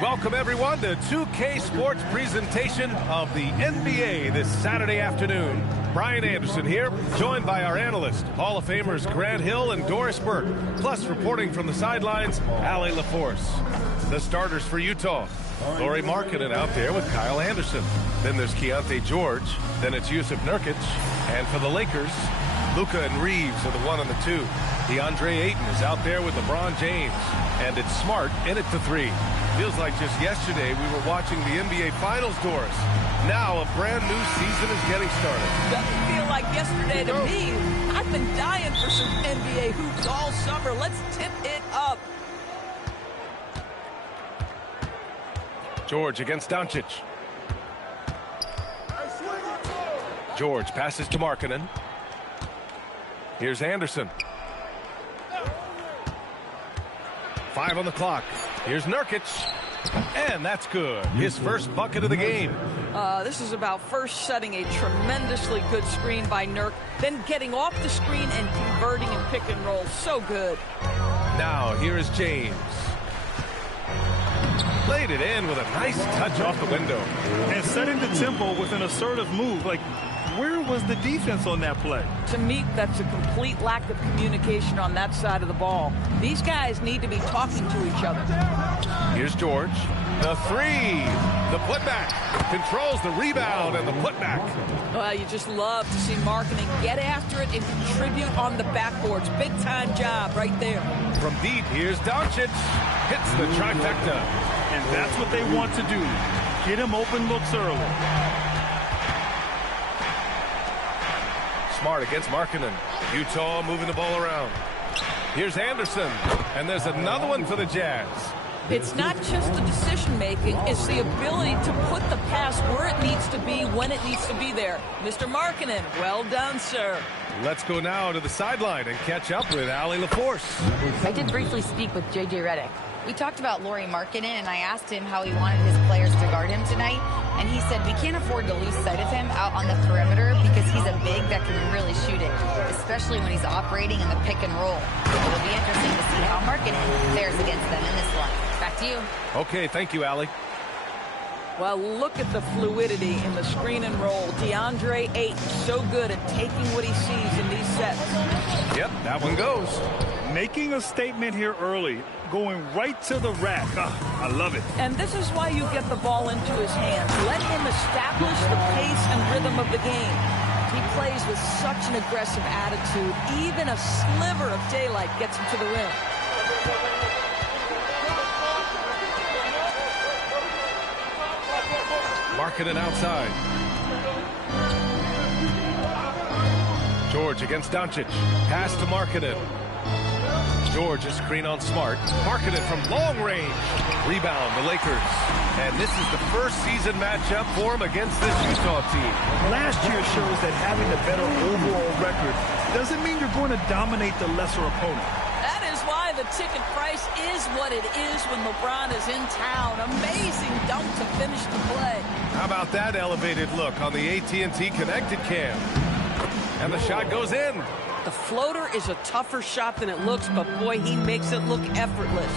Welcome, everyone, to 2K Sports presentation of the NBA this Saturday afternoon. Brian Anderson here, joined by our analyst, Hall of Famers Grant Hill and Doris Burke, plus reporting from the sidelines, Allie LaForce. The starters for Utah, Lauri Markkanen out there with Kyle Anderson. Then there's Keyonte George. Then it's Jusuf Nurkic. And for the Lakers, Luka and Reeves are the 1 and the 2. DeAndre Ayton is out there with LeBron James. And it's Smart in at the 3. Feels like just yesterday we were watching the NBA Finals, Doris. Now a brand new season is getting started. Doesn't feel like yesterday to me. I've been dying for some NBA hoops all summer. Let's tip it up. George against Doncic. George passes to Markkanen. Here's Anderson. 5 on the clock. Here's Nurkic. And that's good. His first bucket of the game. This is about first setting a tremendously good screen by Nurk, then getting off the screen and converting and pick and roll. So good. Now, here is James. Played it in with a nice touch off the window. And setting the tempo with an assertive move. Like, where was the defense on that play? To me, that's a complete lack of communication on that side of the ball. These guys need to be talking to each other. Here's George. The 3. The putback. Controls the rebound and the putback. Well, you just love to see Markkanen get after it and contribute on the backboards. Big-time job right there. From deep, here's Doncic. Hits the trifecta. And that's what they want to do. Get him open looks early. Smart against Markkanen. Utah moving the ball around. Here's Anderson. And there's another one for the Jazz. It's not just the decision-making, it's the ability to put the pass where it needs to be, when it needs to be there. Mr. Markkanen, well done, sir. Let's go now to the sideline and catch up with Allie LaForce. I did briefly speak with J.J. Redick. We talked about Lauri Markkanen, and I asked him how he wanted his players to guard him tonight, and he said we can't afford to lose sight of him out on the perimeter because he's a big that can really shoot it, especially when he's operating in the pick and roll. It'll be interesting to see how Markkanen fares against them in this one. Back to you. Okay, thank you, Allie. Well, look at the fluidity in the screen and roll. DeAndre Ayton, so good at taking what he sees in these sets. Yep, that one goes. Making a statement here early. Going right to the rack. I love it. And this is why you get the ball into his hands. Let him establish the pace and rhythm of the game. He plays with such an aggressive attitude. Even a sliver of daylight gets him to the rim. Markkanen outside. George against Doncic. Pass to Markkanen. George a screen on Smart. Markkanen from long range. Rebound, the Lakers. And this is the first season matchup for him against this Utah team. Last year shows that having the better overall record doesn't mean you're going to dominate the lesser opponent. That is why the ticket price is what it is when LeBron is in town. Amazing dunk to finish the play. How about that elevated look on the AT&T Connected Cam? And the shot goes in. The floater is a tougher shot than it looks, but boy, he makes it look effortless.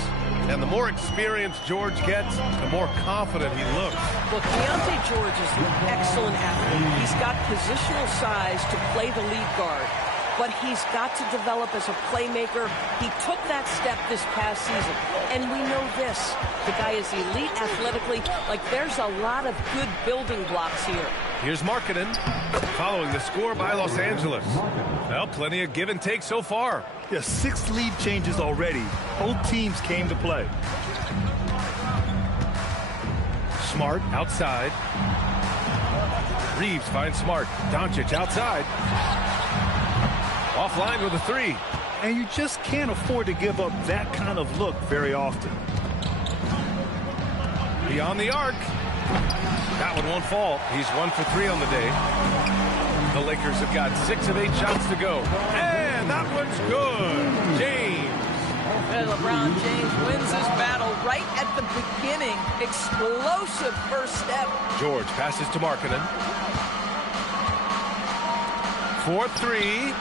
And the more experience George gets, the more confident he looks. Look, Keyonte George is an excellent athlete. He's got positional size to play the lead guard, but he's got to develop as a playmaker. He took that step this past season, and we know this. The guy is elite athletically. Like, there's a lot of good building blocks here. Here's Markkanen, following the score by Los Angeles. Well, plenty of give and take so far. Yeah, 6 lead changes already. Both teams came to play. Smart outside. Reeves finds Smart. Doncic outside. Offline with a 3. And you just can't afford to give up that kind of look very often. Beyond the arc. That one won't fall. He's 1 for 3 on the day. The Lakers have got 6 of 8 shots to go. And that one's good. James. And LeBron James wins this battle right at the beginning. Explosive first step. George passes to Markkanen. 4-3.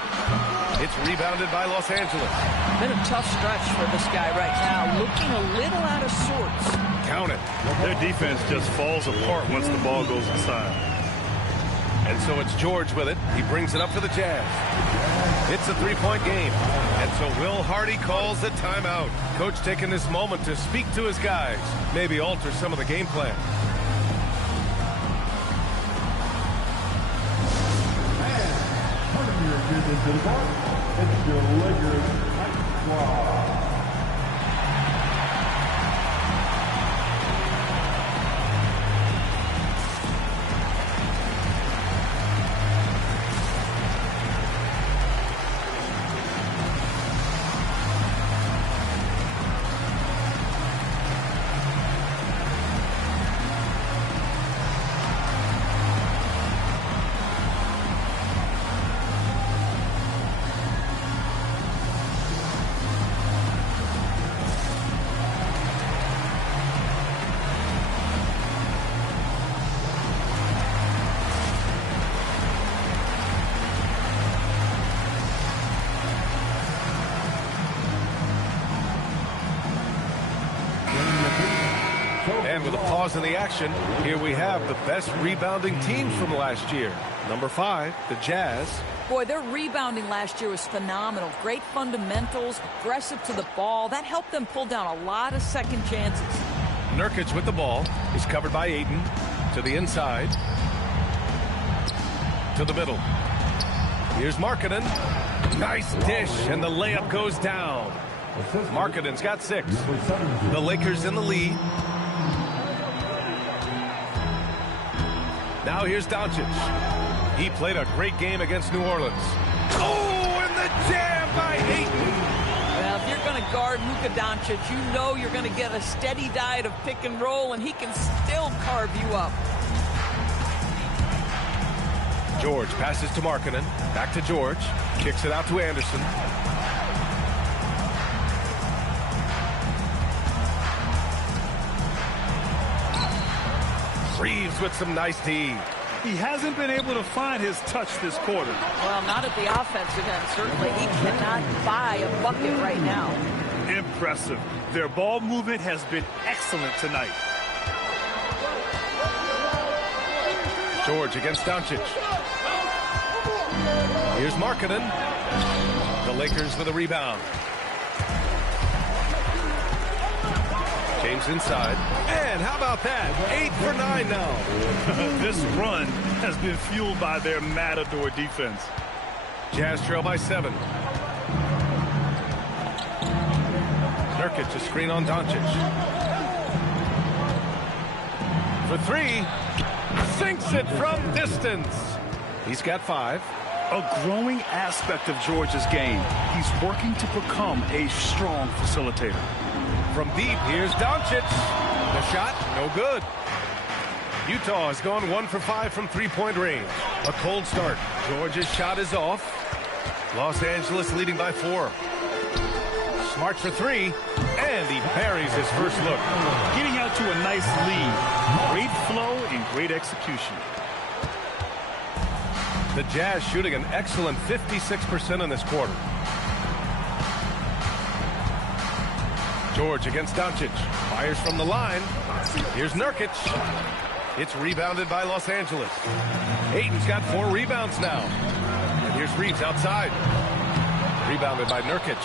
It's rebounded by Los Angeles. Been a tough stretch for this guy right now. Looking a little out out of sorts. Count it. Their defense just falls apart once the ball goes inside. And so it's George with it. He brings it up for the Jazz. It's a three-point game. And so Will Hardy calls a timeout. Coach taking this moment to speak to his guys, maybe alter some of the game plan. It's your Lakers Night Squad. And with a pause in the action, here we have the best rebounding team from last year. Number 5, the Jazz. Boy, their rebounding last year was phenomenal. Great fundamentals, aggressive to the ball. That helped them pull down a lot of second chances. Nurkic with the ball. He's covered by Ayton. To the inside. To the middle. Here's Markkanen. Nice dish, and the layup goes down. Markkanen's got 6. The Lakers in the lead. Now here's Doncic. He played a great game against New Orleans. Oh, and the jam by Ayton. Well, if you're going to guard Luka Doncic, you know you're going to get a steady diet of pick and roll, and he can still carve you up. George passes to Markkanen. Back to George. Kicks it out to Anderson. Reeves with some nice D. He hasn't been able to find his touch this quarter. Well, not at the offensive end, certainly. He cannot buy a bucket right now. Impressive. Their ball movement has been excellent tonight. George against Doncic. Here's Markkanen. The Lakers with a rebound. James inside. And how about that? 8 for 9 now. This run has been fueled by their Matador defense. Jazz trail by 7. Nurkic, a screen on Doncic. For 3. Sinks it from distance. He's got 5. A growing aspect of George's game. He's working to become a strong facilitator. From deep, here's Doncic. The shot, no good. Utah has gone 1 for 5 from three-point range. A cold start. George's shot is off. Los Angeles leading by 4. Smart for 3, and he buries his first look. Getting out to a nice lead. Great flow and great execution. The Jazz shooting an excellent 56% in this quarter. George against Doncic. Fires from the line. Here's Nurkic. It's rebounded by Los Angeles. Ayton's got 4 rebounds now. And here's Reeves outside. Rebounded by Nurkic.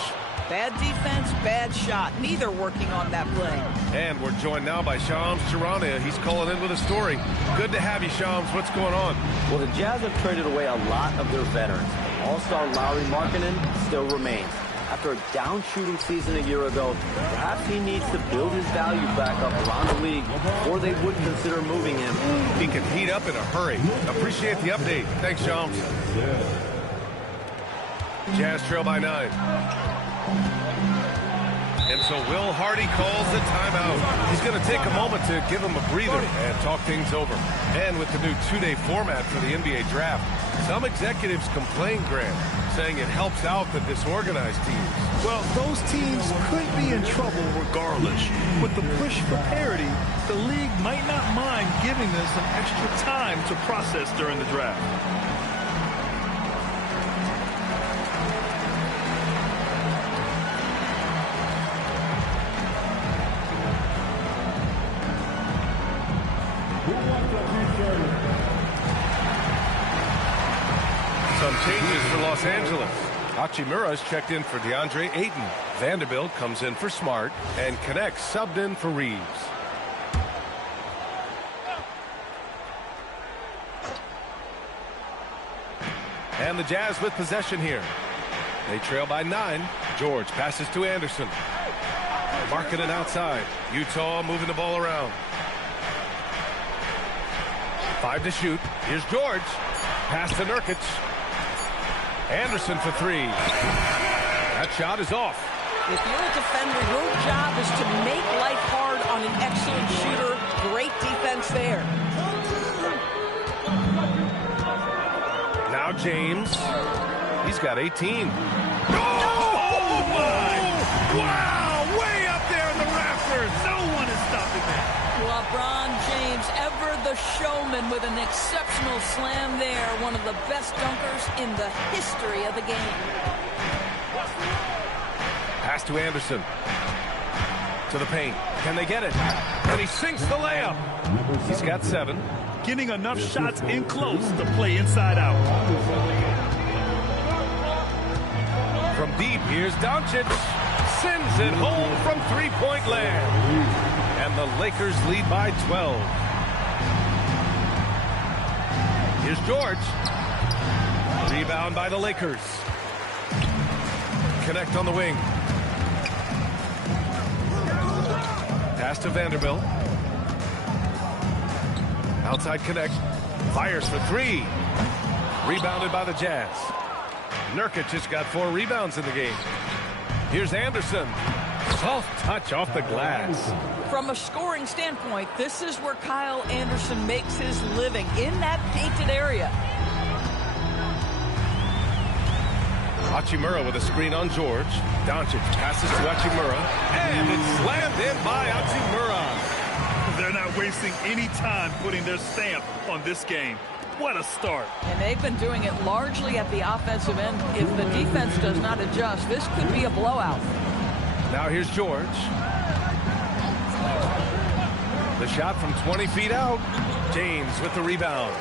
Bad defense, bad shot. Neither working on that play. And we're joined now by Shams Charania. He's calling in with a story. Good to have you, Shams. What's going on? Well, the Jazz have traded away a lot of their veterans. All-star Lauri Markkanen still remains. After a down shooting season a year ago, perhaps he needs to build his value back up around the league before they would consider moving him. He can heat up in a hurry. Appreciate the update. Thanks, Shams. Jazz trail by 9. And so Will Hardy calls the timeout. He's going to take a moment to give him a breather and talk things over. And with the new 2-day format for the NBA draft, some executives complain, Grant, saying it helps out the disorganized teams. Well, those teams could be in trouble regardless. With the push for parity, the league might not mind giving them some extra time to process during the draft. Who wants a t-shirt? Some changes for Los Angeles. Hachimura's checked in for DeAndre Ayton. Vanderbilt comes in for Smart, and Connect subbed in for Reeves. And the Jazz with possession here. They trail by 9. George passes to Anderson. Markkanen outside. Utah moving the ball around. 5 to shoot. Here's George. Pass to Nurkic. Anderson for 3. That shot is off. If you're a defender, your job is to make life hard on an excellent shooter. Great defense there. Now James. He's got 18. Oh, my! Wow! Way up there in the rafters. No one is stopping that. LeBron James, ever the showman, with an exceptional slam there. One of the best dunkers in the history of the game. Pass to Anderson. To the paint. Can they get it? And he sinks the layup. He's got 7. Getting enough shots in close to play inside out. From deep, here's Doncic. Sends it home from three-point land. And the Lakers lead by 12. Here's George. Rebound by the Lakers. Connect on the wing. Pass to Vanderbilt. Outside Connect. Fires for 3. Rebounded by the Jazz. Nurkic has got 4 rebounds in the game. Here's Anderson. Soft touch off the glass. From a scoring standpoint, this is where Kyle Anderson makes his living, in that painted area. Hachimura with a screen on George. Doncic passes to Hachimura. And it's slammed in by Hachimura. They're not wasting any time putting their stamp on this game. What a start. And they've been doing it largely at the offensive end. If the defense does not adjust, this could be a blowout. Now here's George. The shot from 20 feet out. James with the rebound.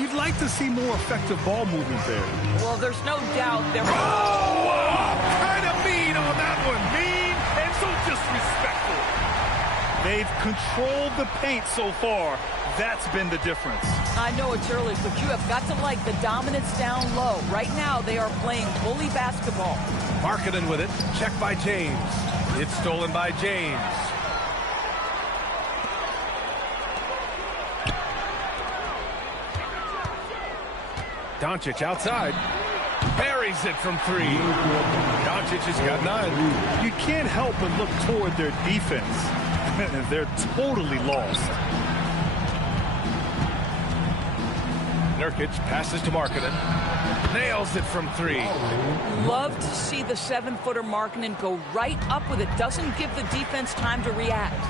You'd like to see more effective ball movement there. Well, there's no doubt there. Oh, kind of mean on that one. Mean and so disrespectful. They've controlled the paint so far. That's been the difference. I know it's early, but you have got to like the dominance down low. Right now, they are playing bully basketball. Markkanen with it. Check by James. It's stolen by James. Doncic outside. Buries it from 3. Doncic has got 9. You can't help but look toward their defense. They're totally lost. Nurkic passes to Markkanen. Nails it from 3. Love to see the 7-footer Markkanen go right up with it. Doesn't give the defense time to react.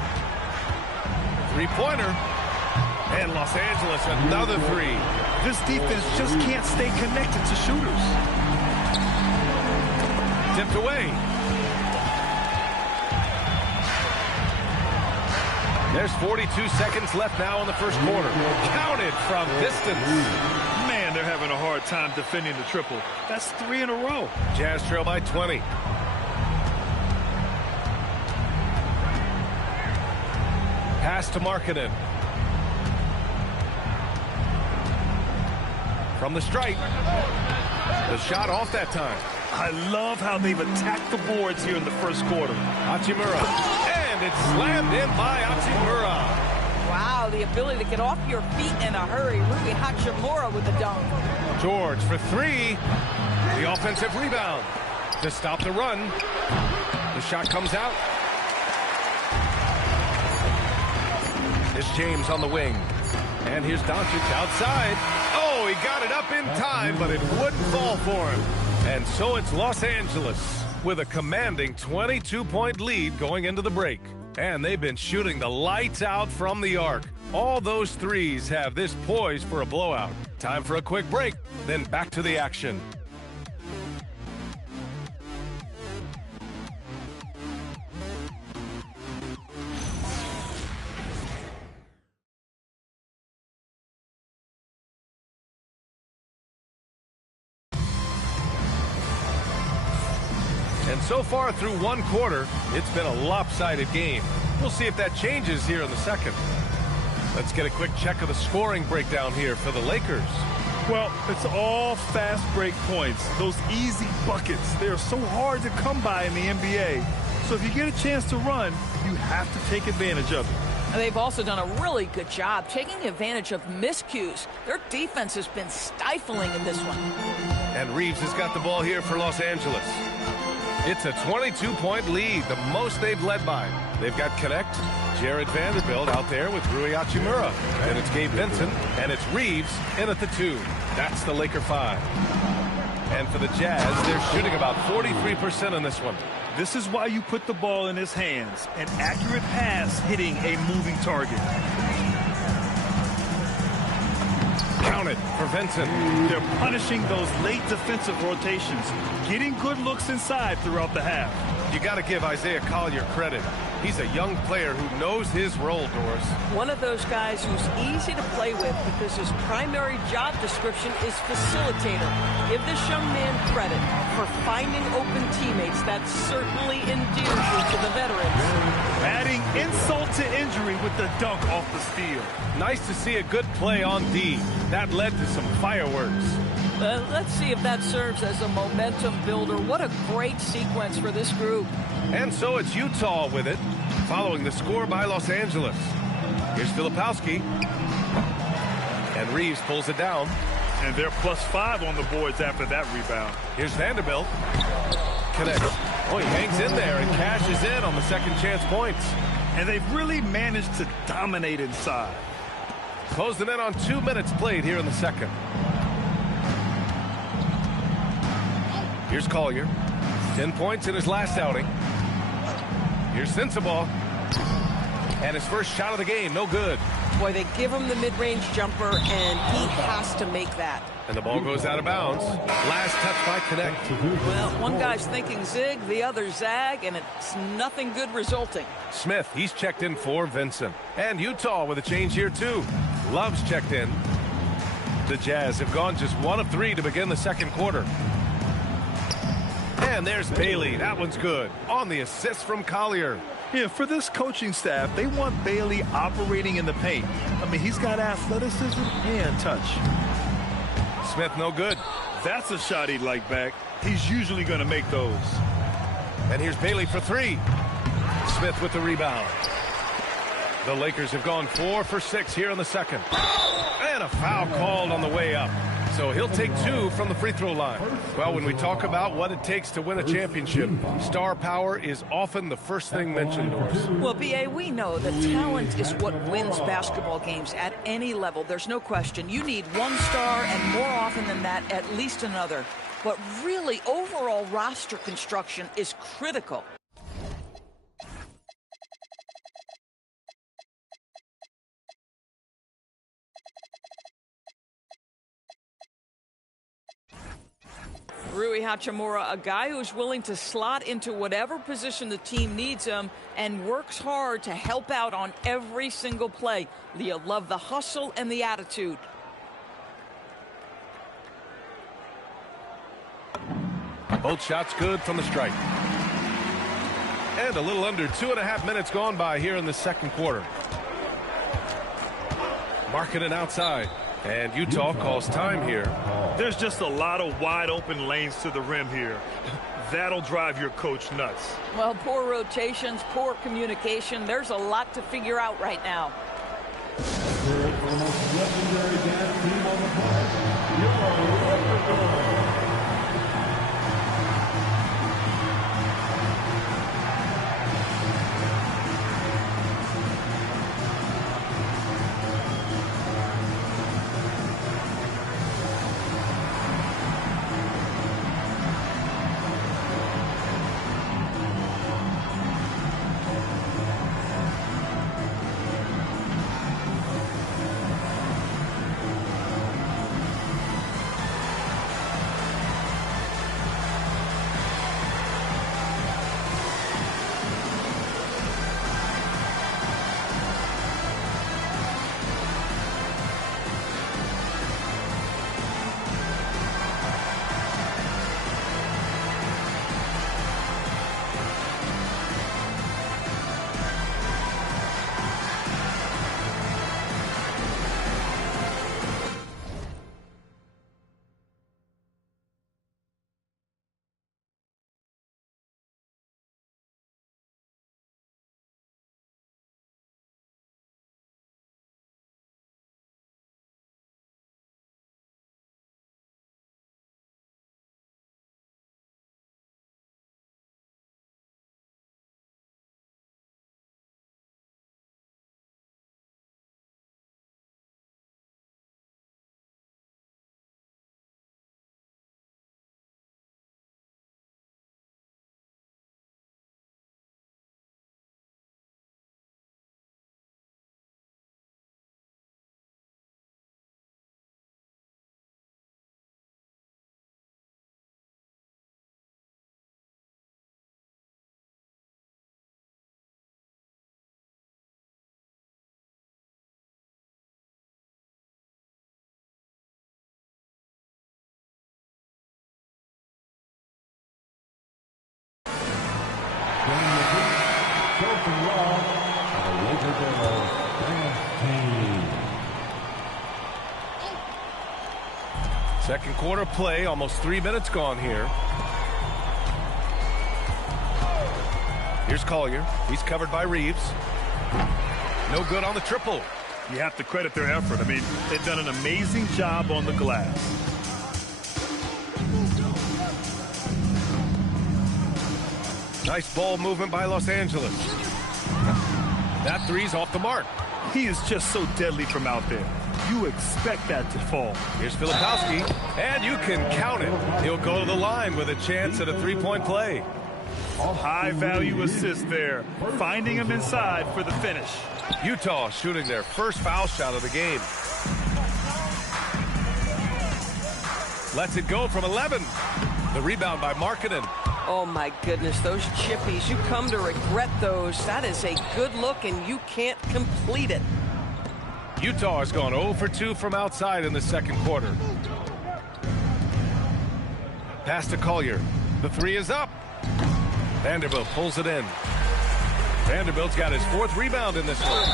3-pointer. And Los Angeles another 3. This defense just can't stay connected to shooters. Tipped away. There's 42 seconds left now in the first quarter. Counted from distance. Man, they're having a hard time defending the triple. That's 3 in a row. Jazz trail by 20. Pass to Markkanen. From the stripe. The shot off that time. I love how they've attacked the boards here in the first quarter. Hachimura. And it's slammed in by Hachimura. Wow, the ability to get off your feet in a hurry. Rui Hachimura with the dunk. George for 3. The offensive rebound to stop the run. The shot comes out. It's James on the wing. And here's Doncic outside. Oh, he got it up in time, but it wouldn't fall for him. And so it's Los Angeles with a commanding 22-point lead going into the break. And they've been shooting the lights out from the arc. All those threes have this poised for a blowout. Time for a quick break, then back to the action. So far through one quarter, it's been a lopsided game. We'll see if that changes here in the second. Let's get a quick check of the scoring breakdown here for the Lakers. Well, it's all fast break points. Those easy buckets, they're so hard to come by in the NBA. So if you get a chance to run, you have to take advantage of it. They've also done a really good job taking advantage of miscues. Their defense has been stifling in this one. And Reeves has got the ball here for Los Angeles. It's a 22-point lead, the most they've led by. They've got Connect, Jared Vanderbilt out there with Rui Hachimura. And it's Gabe Vincent, and it's Reeves in at the 2. That's the Laker 5. And for the Jazz, they're shooting about 43% on this one. This is why you put the ball in his hands. An accurate pass hitting a moving target. Count it for Vincent. They're punishing those late defensive rotations, getting good looks inside throughout the half. You got to give Isaiah Collier credit. He's a young player who knows his role, Doris. One of those guys who's easy to play with because his primary job description is facilitator. Give this young man credit for finding open teammates. That certainly endears you to the veterans. Adding insult to injury with the dunk off the steal. Nice to see a good play on D. That led to some fireworks. Let's see if that serves as a momentum builder. What a great sequence for this group. And so it's Utah with it, following the score by Los Angeles. Here's Filipowski. And Reeves pulls it down. And they're +5 on the boards after that rebound. Here's Vanderbilt. Connects. Oh, he hangs in there and cashes in on the second chance points. And they've really managed to dominate inside. Closing in on 2 minutes played here in the second. Here's Collier. 10 points in his last outing. Here's Sensabaugh. And his first shot of the game, no good. Boy, they give him the mid-range jumper, and he has to make that. And the ball goes out of bounds. Last touch by Connect. Well, one guy's thinking zig, the other zag, and it's nothing good resulting. Smith, he's checked in for Vincent. And Utah with a change here, too. Love's checked in. The Jazz have gone just 1 of 3 to begin the second quarter. And there's Bailey. That one's good. On the assist from Collier. Yeah, for this coaching staff, they want Bailey operating in the paint. I mean, he's got athleticism and touch. Smith, no good. That's a shot he'd like back. He's usually going to make those. And here's Bailey for 3. Smith with the rebound. The Lakers have gone 4 for 6 here in the second. And a foul called on the way up. So he'll take 2 from the free throw line. Well, when we talk about what it takes to win a championship, star power is often the first thing mentioned, Doris. Well, B.A., we know that talent is what wins basketball games at any level. There's no question. You need one star, and more often than that, at least another. But really, overall roster construction is critical. Rui Hachimura, a guy who's willing to slot into whatever position the team needs him and works hard to help out on every single play. You love the hustle and the attitude. Both shots good from the stripe. And a little under 2.5 minutes gone by here in the second quarter. Markkanen outside. And Utah calls time here. There's just a lot of wide open lanes to the rim here. That'll drive your coach nuts. Well, poor rotations, poor communication. There's a lot to figure out right now. Second quarter play, almost 3 minutes gone here. Here's Collier. He's covered by Reeves. No good on the triple. You have to credit their effort. I mean, they've done an amazing job on the glass. Nice ball movement by Los Angeles. That three's off the mark. He is just so deadly from out there. You expect that to fall. Here's Filipowski, and you can count it. He'll go to the line with a chance at a three-point play. High-value assist there, finding him inside for the finish. Utah shooting their first foul shot of the game. Lets it go from 11. The rebound by Markkanen. Oh, my goodness, those chippies, you come to regret those. That is a good look, and you can't complete it. Utah has gone 0 for 2 from outside in the second quarter. Pass to Collier. The three is up. Vanderbilt pulls it in. Vanderbilt's got his 4th rebound in this one.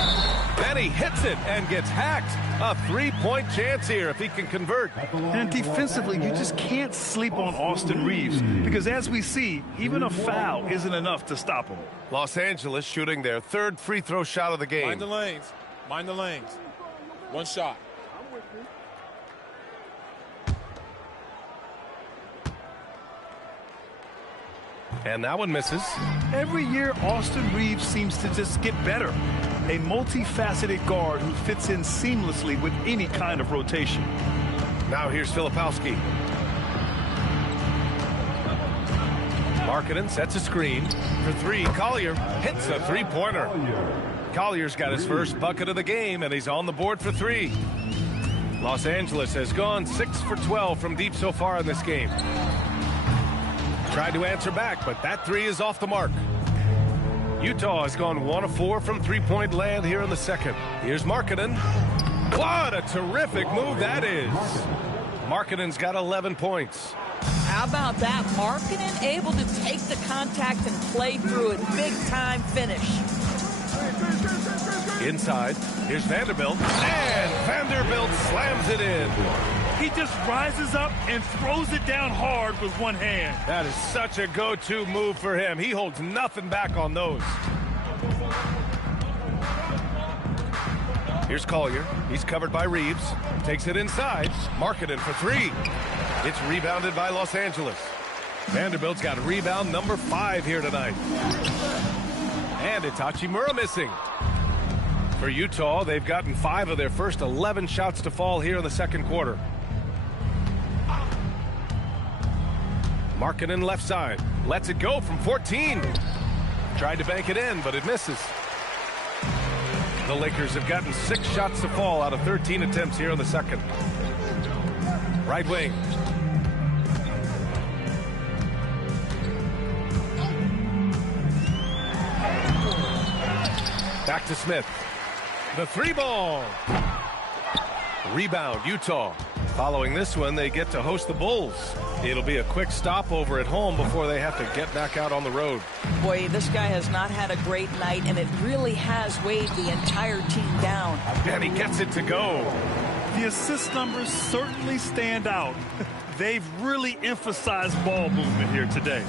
Then he hits it and gets hacked. A 3-point chance here if he can convert. And defensively, you just can't sleep on Austin Reeves because as we see, even a foul isn't enough to stop him. Los Angeles shooting their 3rd free throw shot of the game. Mind the lanes. Mind the lanes. One shot. And that one misses. Every year, Austin Reeves seems to just get better. A multifaceted guard who fits in seamlessly with any kind of rotation. Now here's Filipowski. Markkanen sets a screen. For 3, Collier hits a three-pointer. Collier's got his first bucket of the game, and he's on the board for 3. Los Angeles has gone 6 for 12 from deep so far in this game. Tried to answer back, but that 3 is off the mark. Utah has gone 1 of 4 from three-point land here in the second. Here's Markkanen. What a terrific move that is. Markkanen's got 11 points. How about that? Markkanen able to take the contact and play through it. Big-time finish. Inside, here's Vanderbilt, and Vanderbilt slams it in. He just rises up and throws it down hard with one hand. That is such a go-to move for him. He holds nothing back on those. Here's Collier. He's covered by Reeves. Takes it inside. Markkanen for 3. It's rebounded by Los Angeles. Vanderbilt's got rebound number 5 here tonight. And it's Hachimura missing. For Utah, they've gotten 5 of their first 11 shots to fall here in the second quarter. Markkanen left side. Lets it go from 14. Tried to bank it in, but it misses. The Lakers have gotten 6 shots to fall out of 13 attempts here in the second. Right wing. Back to Smith. The 3-ball. Rebound, Utah. Following this one, they get to host the Bulls. It'll be a quick stopover at home before they have to get back out on the road. Boy, this guy has not had a great night, and it really has weighed the entire team down. And he gets it to go. The assist numbers certainly stand out. They've really emphasized ball movement here today.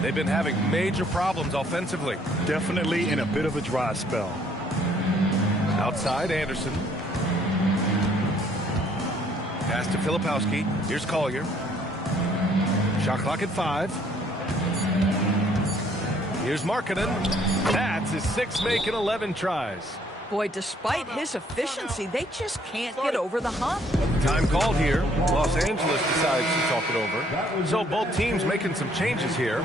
They've been having major problems offensively. Definitely in a bit of a dry spell. Outside, Anderson. Pass to Filipowski. Here's Collier. Shot clock at 5. Here's Markkanen. That's his 6th make in 11 tries. Boy, despite his efficiency, they just can't get over the hump. Time called here. Los Angeles decides to talk it over. So both teams making some changes here.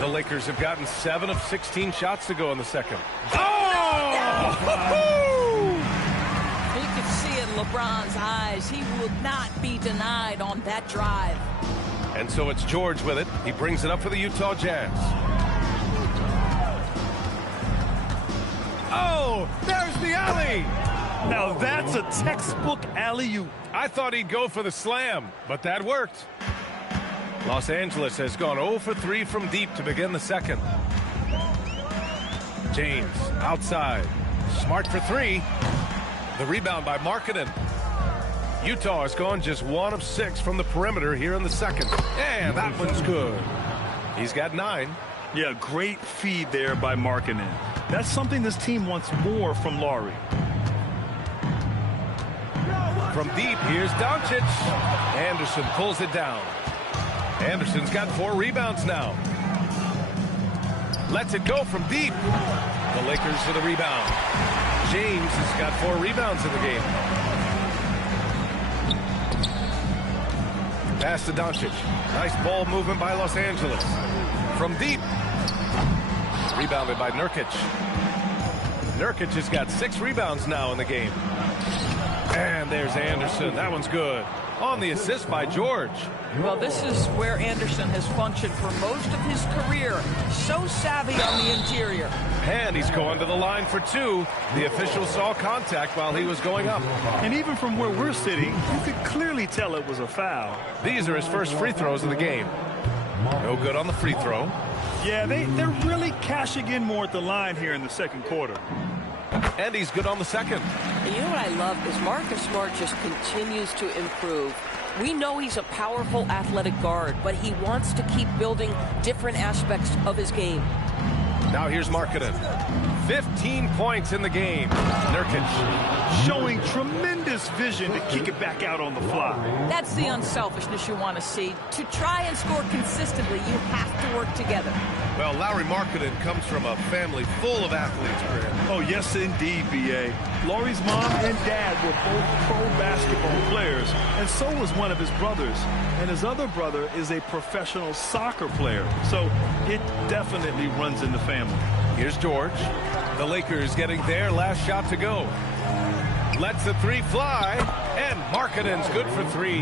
The Lakers have gotten 7 of 16 shots to go in the second. Oh! You could see it in LeBron's eyes. He would not be denied on that drive. And so it's George with it. He brings it up for the Utah Jazz. Oh, there's the alley. Now that's a textbook alley-oop. I thought he'd go for the slam, but that worked. Los Angeles has gone 0 for 3 from deep to begin the second. James outside. Smart for 3. The rebound by Markkanen. Utah has gone just 1 of 6 from the perimeter here in the second. And that one's good. He's got 9. Yeah, great feed there by Markkanen. That's something this team wants more from Lauri. From deep, here's Doncic. Anderson pulls it down. Anderson's got 4 rebounds now. Lets it go from deep. The Lakers for the rebound. James has got 4 rebounds in the game. Pass to Doncic. Nice ball movement by Los Angeles. From deep. Rebounded by Nurkic. Nurkic has got 6 rebounds now in the game. And there's Anderson. That one's good. On the assist by George. Well, this is where Anderson has functioned for most of his career. So savvy on the interior. And he's going to the line for 2. The official saw contact while he was going up. And even from where we're sitting, you could clearly tell it was a foul. These are his first free throws of the game. No good on the free throw. Yeah, they're really cashing in more at the line here in the second quarter. And he's good on the second. And you know what I love is Marcus Smart just continues to improve. We know he's a powerful athletic guard, but he wants to keep building different aspects of his game. Now here's Markkanen. 15 points in the game. Nurkic showing tremendous vision to kick it back out on the fly. That's the unselfishness you want to see. To try and score consistently, you have to work together. Well, Lauri Markkanen comes from a family full of athletes, Grant. Oh, yes, indeed, B.A. Lauri's mom and dad were both pro basketball players, and so was one of his brothers. And his other brother is a professional soccer player, so it definitely runs in the family. Here's George. The Lakers getting their last shot to go. Lets the 3 fly, and Markkanen's good for 3.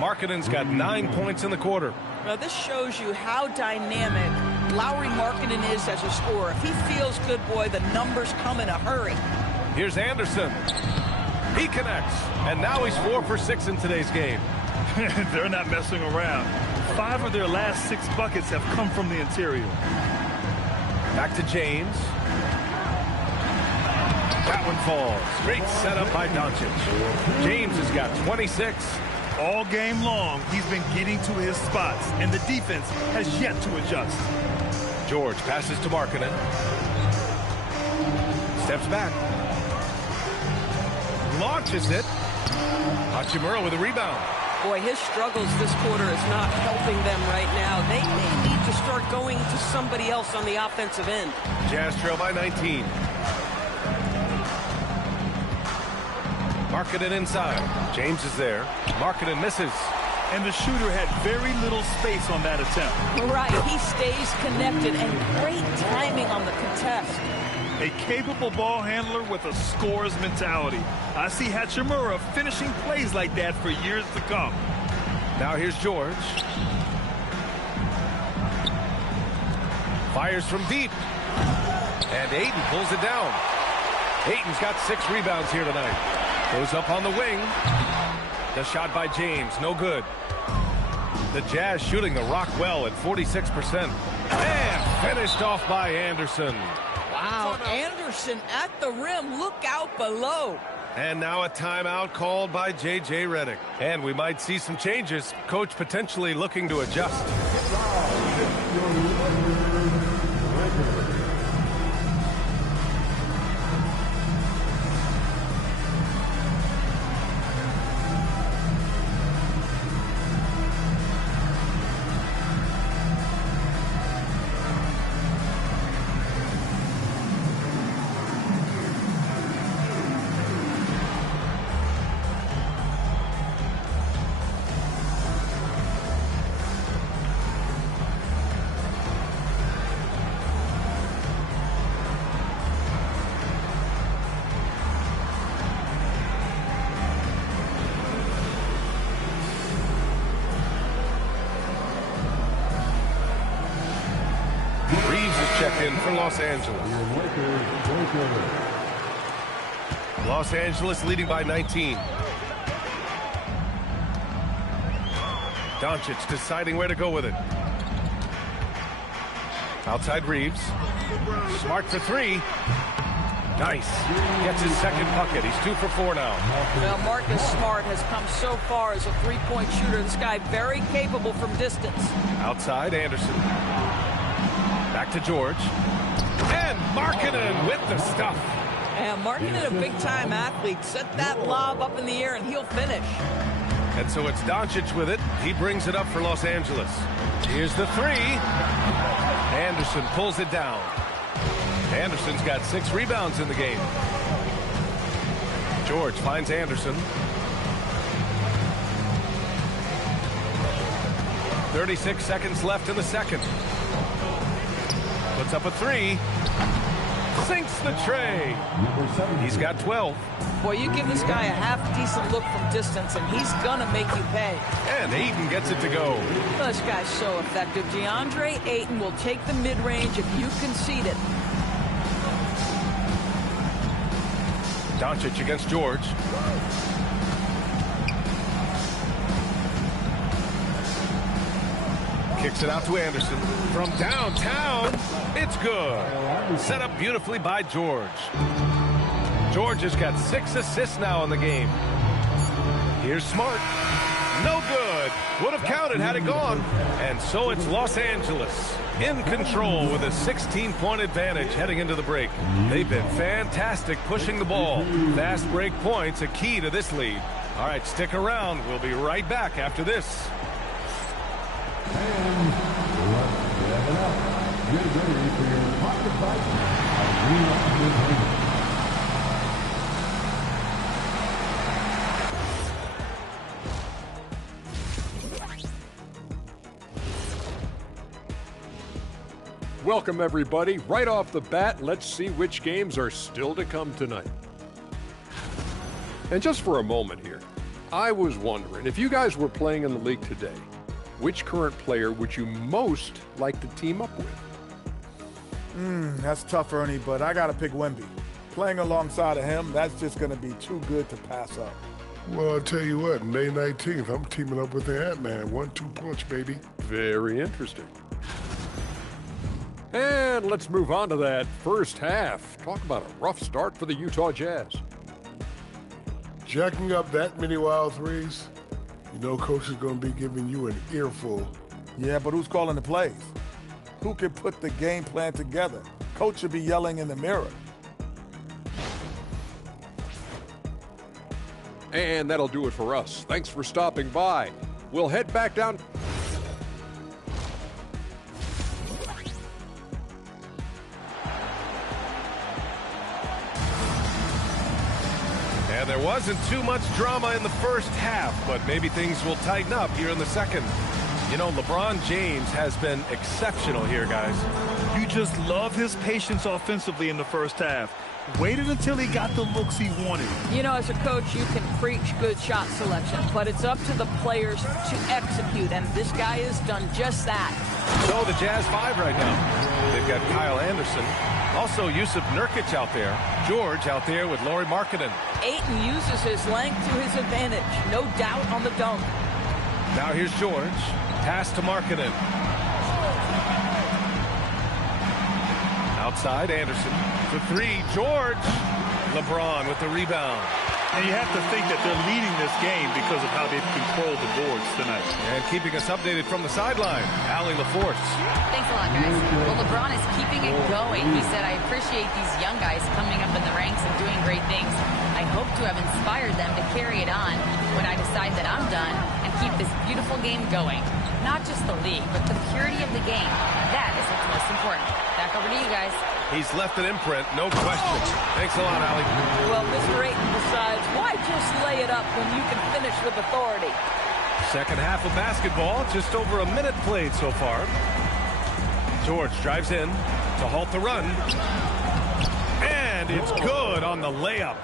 Markkanen's got 9 points in the quarter. Now, this shows you how dynamic Lauri Markkanen is as a scorer. If he feels good, boy, the numbers come in a hurry. Here's Anderson. He connects, and now he's 4 for 6 in today's game. They're not messing around. 5 of their last 6 buckets have come from the interior. Back to James. That one falls. Great setup by Doncic. James has got 26. All game long, he's been getting to his spots, and the defense has yet to adjust. George passes to Markkanen. Steps back. Launches it. Hachimura with a rebound. Boy, his struggles this quarter is not helping them right now. They may need to start going to somebody else on the offensive end. Jazz trail by 19. Markkanen inside. James is there. Markkanen misses. And the shooter had very little space on that attempt. Right, he stays connected, and great timing on the contest. A capable ball handler with a scorer's mentality. I see Hachimura finishing plays like that for years to come. Now here's George. Fires from deep. And Ayton pulls it down. Ayton's got 6 rebounds here tonight. Goes up on the wing. The shot by James, no good. The Jazz shooting the rock well at 46%. And finished off by Anderson. Wow, Anderson at the rim. Look out below. And now a timeout called by J.J. Redick. And we might see some changes. Coach potentially looking to adjust. In for Los Angeles. Los Angeles leading by 19. Doncic deciding where to go with it. Outside Reeves. Smart for 3. Nice. Gets his second bucket. He's 2 for 4 now. Well, Marcus Smart has come so far as a three-point shooter. This guy very capable from distance. Outside, Anderson. Back to George. And Markkanen with the stuff. And Markkanen, a big-time athlete. Set that lob up in the air, and he'll finish. And so it's Doncic with it. He brings it up for Los Angeles. Here's the three. Anderson pulls it down. Anderson's got 6 rebounds in the game. George finds Anderson. 36 seconds left in the second. Puts up a 3. Sinks the tray. He's got 12. Boy, you give this guy a half-decent look from distance, and he's going to make you pay. And Ayton gets it to go. Well, this guy's so effective. DeAndre Ayton will take the mid-range if you concede it. Doncic against George. Kicks it out to Anderson. From downtown, it's good. Set up beautifully by George. George has got 6 assists now in the game. Here's Smart. No good. Would have counted had it gone. And so it's Los Angeles in control with a 16-point advantage heading into the break. They've been fantastic pushing the ball. Fast break points, a key to this lead. All right, stick around. We'll be right back after this. And let's step it up. Get ready for your pocket fight. Welcome, everybody. Right off the bat, let's see which games are still to come tonight. And just for a moment here, I was wondering, if you guys were playing in the league today, which current player would you most like to team up with? That's tough, Ernie, but I got to pick Wemby. Playing alongside of him, that's just going to be too good to pass up. Well, I'll tell you what, May 19th, I'm teaming up with the Ant-Man. 1-2 punch, baby. Very interesting. And let's move on to that first half. Talk about a rough start for the Utah Jazz. Jacking up that many wild threes, you know Coach is going to be giving you an earful. Yeah, but who's calling the plays? Who can put the game plan together? Coach should be yelling in the mirror. And that'll do it for us. Thanks for stopping by. We'll head back down. And there wasn't too much drama in the first half, but maybe things will tighten up here in the second. You know, LeBron James has been exceptional here, guys. You just love his patience offensively in the first half. Waited until he got the looks he wanted. You know, as a coach, you can preach good shot selection, but it's up to the players to execute, and this guy has done just that. So the Jazz 5 right now. They've got Kyle Anderson. Also, Yusuf Nurkic out there. George out there with Lauri Markkanen. Ayton uses his length to his advantage. No doubt on the dunk. Now here's George. Pass to Markkanen. Outside, Anderson. For 3, George. LeBron with the rebound. And you have to think that they're leading this game because of how they've controlled the boards tonight. And keeping us updated from the sideline, Allie LaForce. Thanks a lot, guys. Well, LeBron is keeping it going. He said, I appreciate these young guys coming up in the ranks and doing great things. I hope to have inspired them to carry it on when I decide that I'm done and keep this beautiful game going. Not just the league, but the purity of the game. That is what's most important. Back over to you guys. He's left an imprint, no question. Thanks a lot, Allie. Well, Mr. Ayton decides, why just lay it up when you can finish with authority? Second half of basketball, just over a minute played so far. George drives in to halt the run. And it's good on the layup.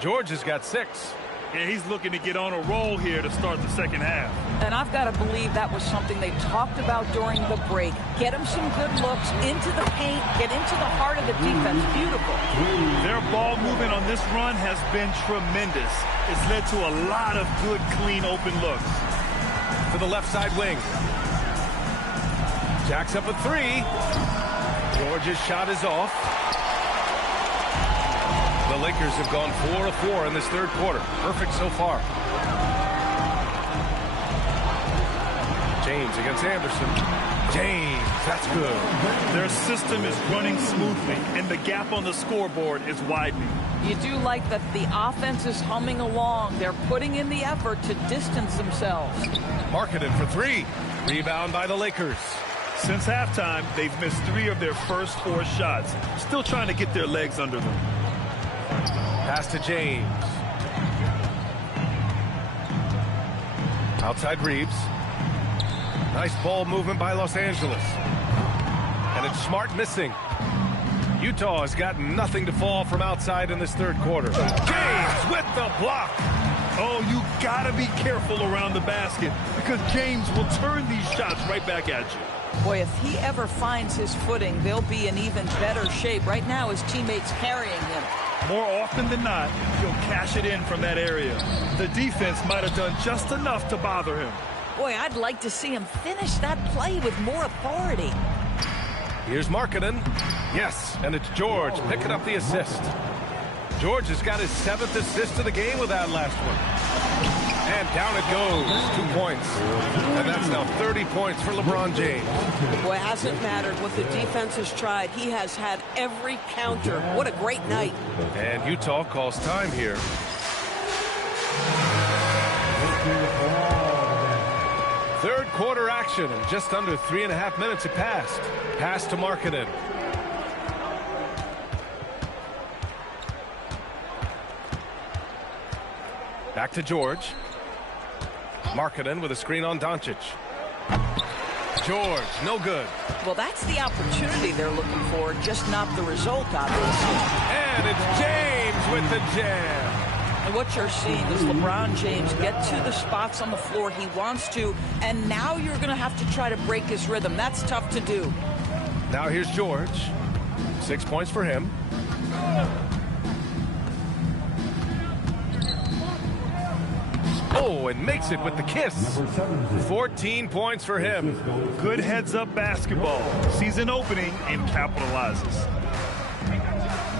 George has got 6. Yeah, he's looking to get on a roll here to start the second half. And I've got to believe that was something they talked about during the break. Get him some good looks into the paint, get into the heart of the defense. Beautiful. Their ball movement on this run has been tremendous. It's led to a lot of good, clean, open looks. To the left side wing. Jacks up a 3. George's shot is off. Lakers have gone 4 of 4 in this third quarter. Perfect so far. James against Anderson. James, that's good. Their system is running smoothly, and the gap on the scoreboard is widening. You do like that the offense is humming along. They're putting in the effort to distance themselves. Markkanen for 3. Rebound by the Lakers. Since halftime, they've missed 3 of their first 4 shots. Still trying to get their legs under them. Pass to James. Outside Reeves. Nice ball movement by Los Angeles. And it's Smart missing. Utah has got nothing to fall from outside in this third quarter. James with the block. Oh, you gotta be careful around the basket because James will turn these shots right back at you. Boy, if he ever finds his footing, they'll be in even better shape. Right now, his teammates carrying him. More often than not, he'll cash it in from that area. The defense might have done just enough to bother him. Boy, I'd like to see him finish that play with more authority. Here's Markkanen. Yes, and it's George picking up the assist. George has got his 7th assist of the game with that last one. And down it goes. 2 points. And that's now 30 points for LeBron James. Boy, it hasn't mattered what the defense has tried. He has had every counter. What a great night. And Utah calls time here. Third quarter action, and just under 3.5 minutes have passed. Pass to Markkanen. Back to George. Markkanen with a screen on Doncic. George, no good. Well, that's the opportunity they're looking for, just not the result, obviously. And it's James with the jam. And what you're seeing is LeBron James get to the spots on the floor he wants to, and now you're going to have to try to break his rhythm. That's tough to do. Now here's George. 6 points for him. Oh, and makes it with the kiss. 14 points for him. Good heads-up basketball. Sees an opening and capitalizes.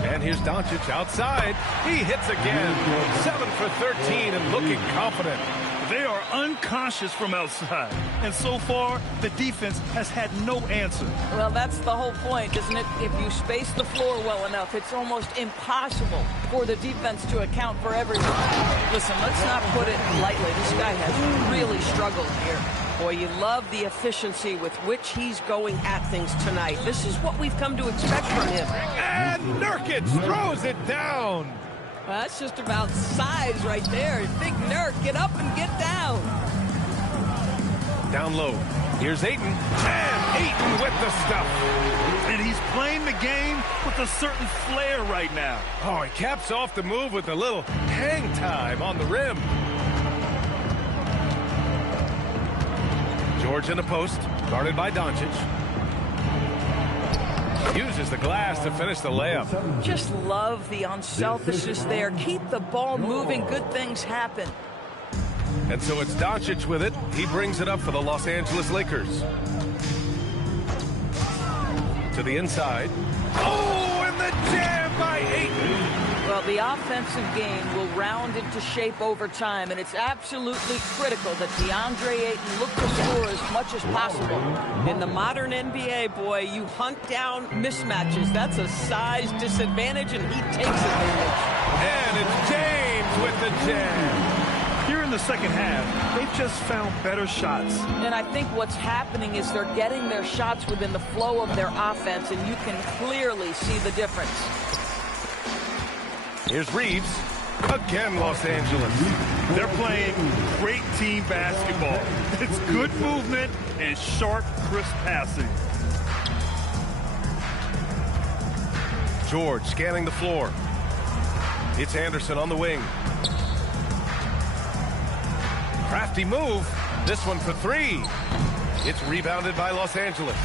And here's Doncic outside. He hits again. 7 for 13 and looking confident. They are unconscious from outside. And so far, the defense has had no answer. Well, that's the whole point, isn't it? If you space the floor well enough, it's almost impossible for the defense to account for everyone. Listen, let's not put it lightly. This guy has really struggled here. Boy, you love the efficiency with which he's going at things tonight. This is what we've come to expect from him. And Nurkic throws it down. Well, that's just about size right there. Big Nurk, get up and get down. Down low. Here's Ayton. And Ayton with the stuff. And he's playing the game with a certain flair right now. Oh, he caps off the move with a little hang time on the rim. George in the post, guarded by Doncic. Uses the glass to finish the layup. Just love the unselfishness there. Keep the ball moving. Good things happen. And so it's Doncic with it. He brings it up for the Los Angeles Lakers. To the inside. Oh, and the jam by Ayton. Well, the offensive game will round into shape over time, and it's absolutely critical that DeAndre Ayton look to score as much as possible. In the modern NBA, boy, you hunt down mismatches. That's a size disadvantage, and he takes advantage. And it's James with the jam. Here in the second half, they've just found better shots. And I think what's happening is they're getting their shots within the flow of their offense, and you can clearly see the difference. Here's Reeves. Again, Los Angeles. They're playing great team basketball. It's good movement and sharp, crisp passing. George scanning the floor. It's Anderson on the wing. Crafty move. This one for 3. It's rebounded by Los Angeles.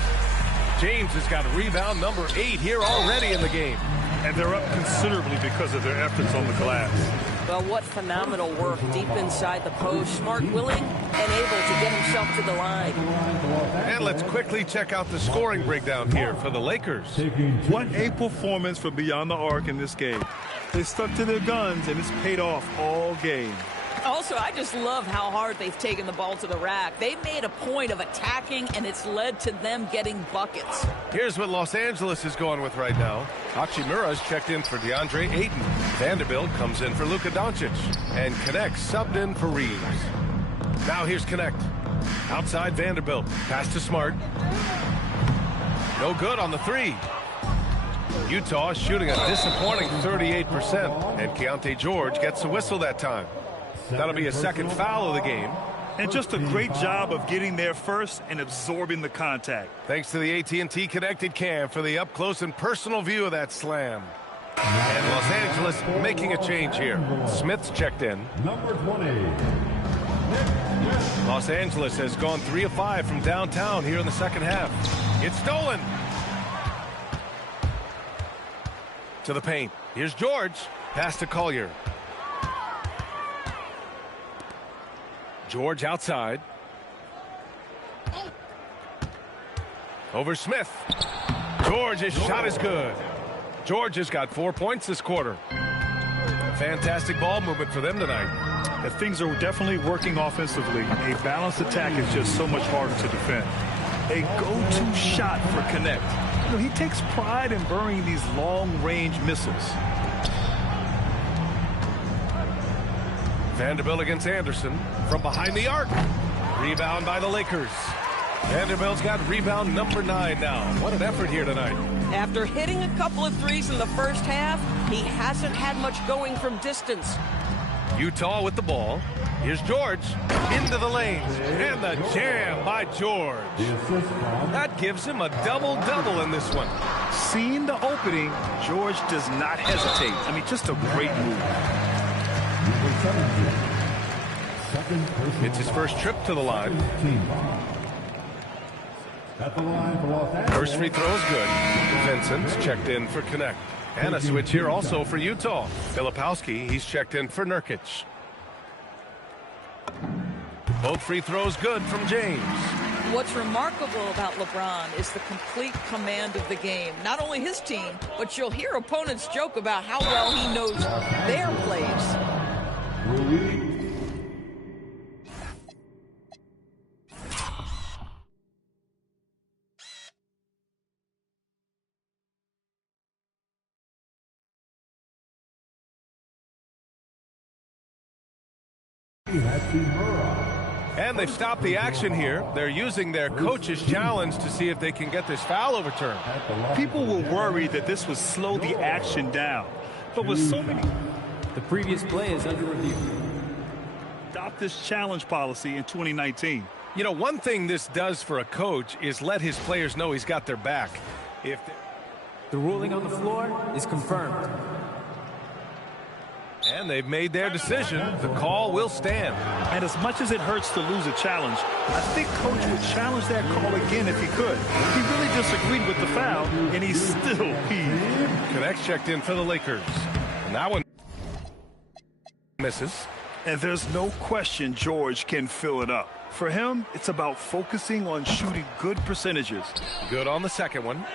James has got rebound number 8 here already in the game. and they're up considerably because of their efforts on the glass. Well, what phenomenal work deep inside the post. Smart, willing, and able to get himself to the line. And let's quickly check out the scoring breakdown here for the Lakers. What a performance from beyond the arc in this game. They stuck to their guns, and it's paid off all game. Also, I just love how hard they've taken the ball to the rack. They've made a point of attacking, and it's led to them getting buckets. Here's what Los Angeles is going with right now. Hachimura's checked in for DeAndre Ayton. Vanderbilt comes in for Luka Doncic. And Connect subbed in for Reeves. Now here's Connect. Outside Vanderbilt. Pass to Smart. No good on the three. Utah shooting a disappointing 38%. And Keontae George gets a whistle that time. That'll be a second foul of the game. And just a great job of getting there first and absorbing the contact. Thanks to the AT&T Connected Cam for the up-close and personal view of that slam. And Los Angeles making a change here. Smith's checked in. Number 20. Los Angeles has gone 3 of 5 from downtown here in the second half. It's stolen. To the paint. Here's George. Pass to Collier. George outside. Over Smith. George's shot is good. George has got 4 points this quarter. Fantastic ball movement for them tonight. And things are definitely working offensively. A balanced attack is just so much harder to defend. A go-to shot for Connect. You know, he takes pride in burying these long-range missiles. Vanderbilt against Anderson from behind the arc. Rebound by the Lakers. Vanderbilt's got rebound number 9 now. What an effort here tonight. After hitting a couple of threes in the first half, he hasn't had much going from distance. Utah with the ball. Here's George into the lane. And the jam by George. That gives him a double-double in this one. Seeing the opening, George does not hesitate. I mean, just a great move. It's his first trip to the line. First free throw is good. Vincent's checked in for Connect. And a switch here also for Utah. Filipowski, he's checked in for Nurkic. Both free throws good from James. What's remarkable about LeBron is the complete command of the game. Not only his team, but you'll hear opponents joke about how well he knows their plays. And they've stopped the action here. They're using their coach's challenge to see if they can get this foul overturned. People were worried that this would slow the action down. But with so many... The previous play is under review. Adopt this challenge policy in 2019. You know, one thing this does for a coach is let his players know he's got their back. If the ruling on the floor is confirmed. And they've made their decision. The call will stand. And as much as it hurts to lose a challenge, I think Coach would challenge that call again if he could. He really disagreed with the foul, and he still heaved. Connect checked in for the Lakers. And that one misses. And there's no question George can fill it up. For him, it's about focusing on shooting good percentages. Good on the second one.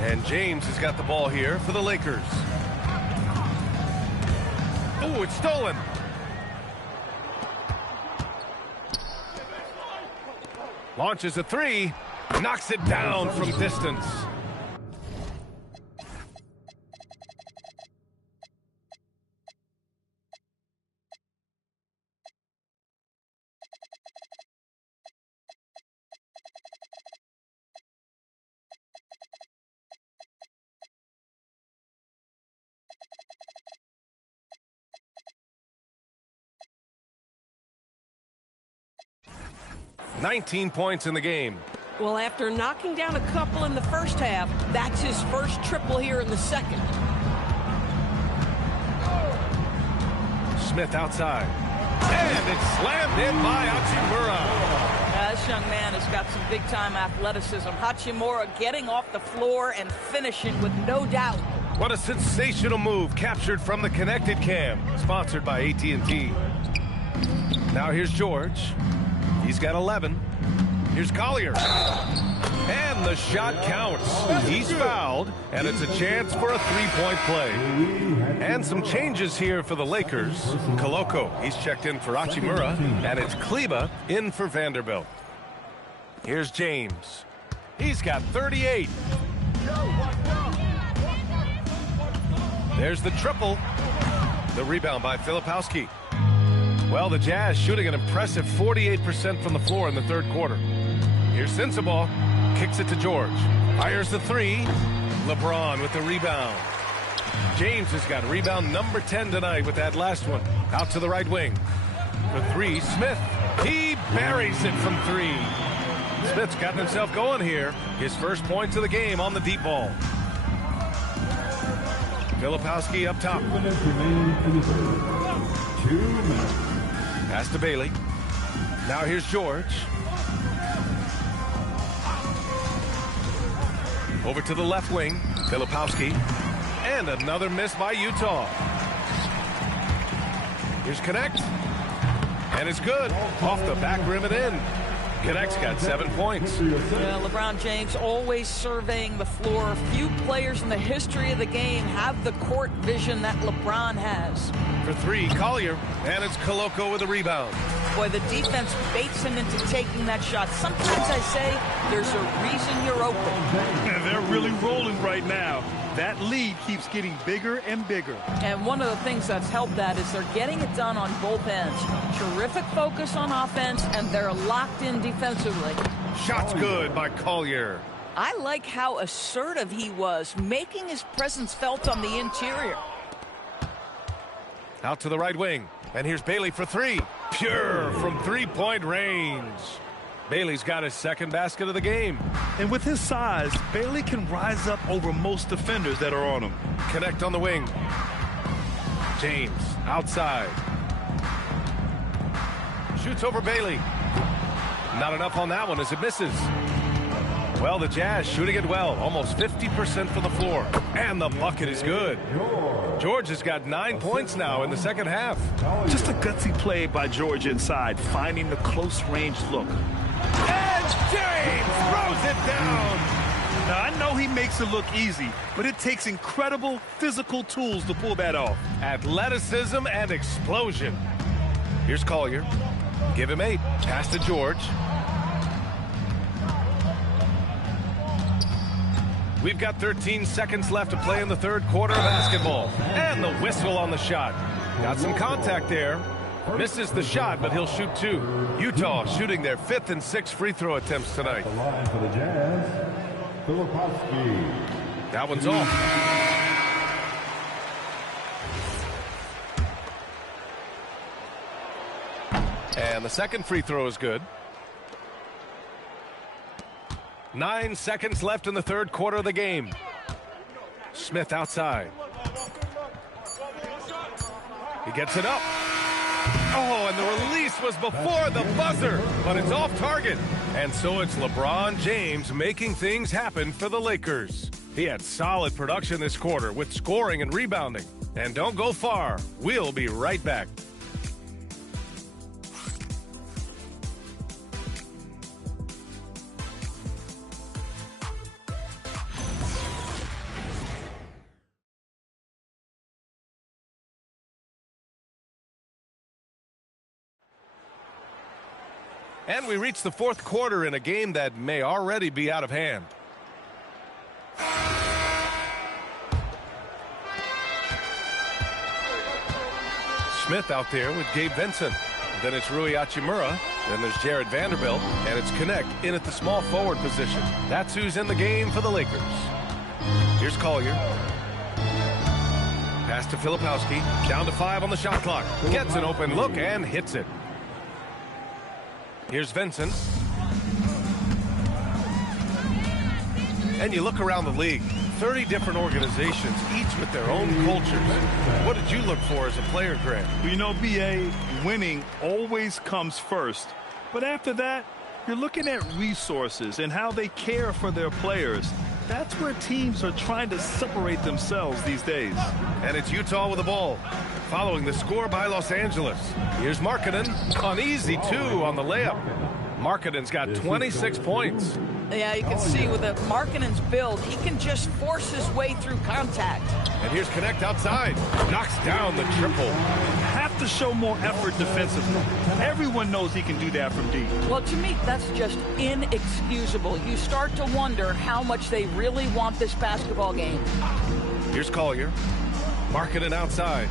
And James has got the ball here for the Lakers. Oh, it's stolen. Launches a three. Knocks it down from distance. $19 points in the game. Well, after knocking down a couple in the first half, that's his first triple here in the second. Smith outside. And it's slammed in by Hachimura. This young man has got some big-time athleticism. Hachimura getting off the floor and finishing with no doubt. What a sensational move captured from the Connected Cam, sponsored by AT&T. Now here's George. He's got 11. Here's Collier. And the shot counts. He's fouled, and it's a chance for a three-point play. And some changes here for the Lakers. Koloko, he's checked in for Hachimura, and it's Kleber in for Vanderbilt. Here's James. He's got 38. There's the triple. The rebound by Filipowski. Well, the Jazz shooting an impressive 48% from the floor in the third quarter. Here's Sensabaugh. Kicks it to George. Fires the three. LeBron with the rebound. James has got rebound number 10 tonight with that last one. Out to the right wing. For three, Smith. He buries it from three. Smith's gotten himself going here. His first points of the game on the deep ball. Filipowski up top. 2 minutes. Pass to Bailey. Now here's George. Over to the left wing. Filipowski. And another miss by Utah. Here's Connect. And it's good. Off the back rim and in. Connect's got 7 points. Yeah, LeBron James always surveying the floor. Few players in the history of the game have the court vision that LeBron has. For three, Collier. And it's Koloko with a rebound. Boy, the defense baits him into taking that shot. Sometimes I say there's a reason you're open. And they're really rolling right now. That lead keeps getting bigger and bigger. And one of the things that's helped that is they're getting it done on both ends. Terrific focus on offense, and they're locked in defensively. Shots good by Collier. I like how assertive he was, making his presence felt on the interior. Out to the right wing. And here's Bailey for three. Pure from three-point range. Bailey's got his second basket of the game. And with his size, Bailey can rise up over most defenders that are on him. Connect on the wing. James outside. Shoots over Bailey. Not enough on that one as it misses. Well, the Jazz shooting it well. Almost 50% from the floor. And the bucket is good. George has got 9 points now in the second half. Just a gutsy play by George inside, finding the close-range look. And James throws it down. Now, I know he makes it look easy, but it takes incredible physical tools to pull that off. Athleticism and explosion. Here's Collier. Give him 8. Pass to George. We've got 13 seconds left to play in the third quarter of basketball. And the whistle on the shot. Got some contact there. Misses the shot, but he'll shoot 2. Utah shooting their 5th and 6th free throw attempts tonight. The line for the Jazz, Filipowski. That one's off. And the second free throw is good. 9 seconds left in the third quarter of the game. Smith outside. He gets it up. Oh, and the release was before the buzzer, but it's off target. And so it's LeBron James making things happen for the Lakers. He had solid production this quarter with scoring and rebounding. And don't go far. We'll be right back. And we reach the fourth quarter in a game that may already be out of hand. Smith out there with Gabe Vincent. Then it's Rui Hachimura. Then there's Jared Vanderbilt. And it's Connect in at the small forward position. That's who's in the game for the Lakers. Here's Collier. Pass to Filipowski. Down to 5 on the shot clock. Gets an open look and hits it. Here's Vincent. And you look around the league, 30 different organizations, each with their own cultures. What did you look for as a player, Grant? Well, you know, B.A., winning always comes first. But after that, You're looking at resources and how they care for their players. That's where teams are trying to separate themselves these days. And it's Utah with the ball, following the score by Los Angeles. Here's Markkanen, an easy 2 on the layup. Markkanen's got 26 points. Yeah, you can see with Markkanen's build, he can just force his way through contact. And here's Knecht outside. Knocks down the triple. Have to show more effort defensively. Everyone knows he can do that from deep. Well, to me, that's just inexcusable. You start to wonder how much they really want this basketball game. Here's Collier. Markkanen outside.